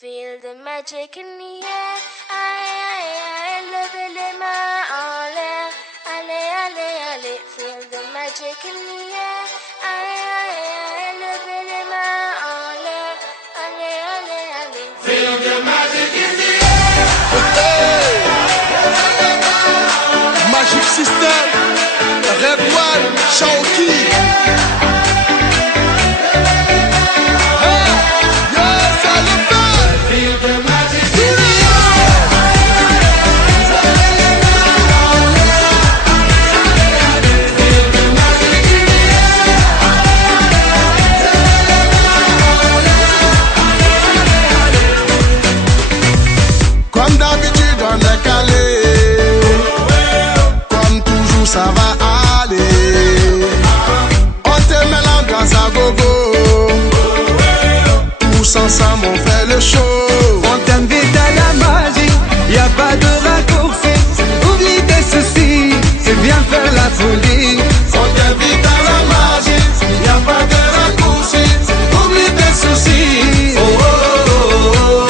Feel the magic in the air, aïe aïe aïe, levez les mains en l'air, allez allez allez. Feel the magic in the air, aïe aïe aïe, levez les mains en l'air, allez allez allez. Feel the magic in the air. Magic System, Red One, Shaoki. Comme d'habitude on est calé, comme toujours ça va aller. On te met l'ambiance à gogo, tous ensemble on fait le show. On t'invite à la magie, y a pas de raccourci. Oublie tes soucis et viens faire la folie. On t'invite à la magie, y a pas de raccourci. Oublie tes soucis. Oh, oh, oh, oh.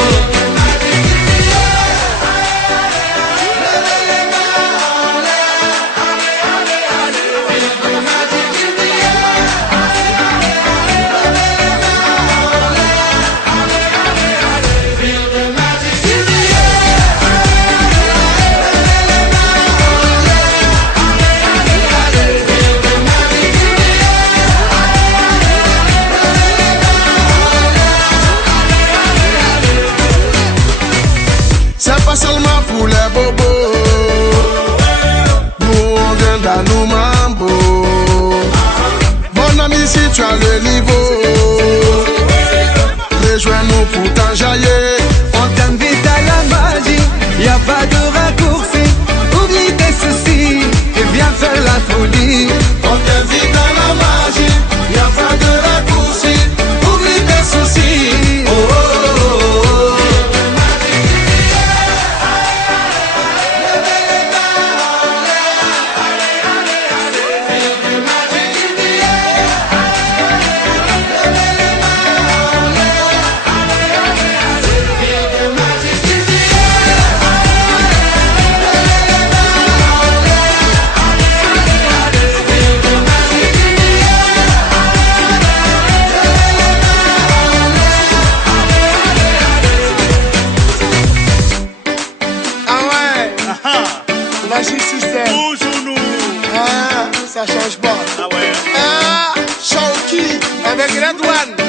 C'est pas seulement pour les bobos, nous on vient d'Anou Mambo. Mon ami, si tu as le niveau, rejoins-nous pour t'enjailler. On t'invite à la magie, y a pas de raccourci. Oublie tes soucis et viens faire la folie. On t'invite à la magie, y a pas de raccourci. Oublie tes soucis. Oh, oh, oh, oh, oh. Magic System, Toujours nous. ah, ça change pas. Ah ouais. Ah, Shaoki avec Red One.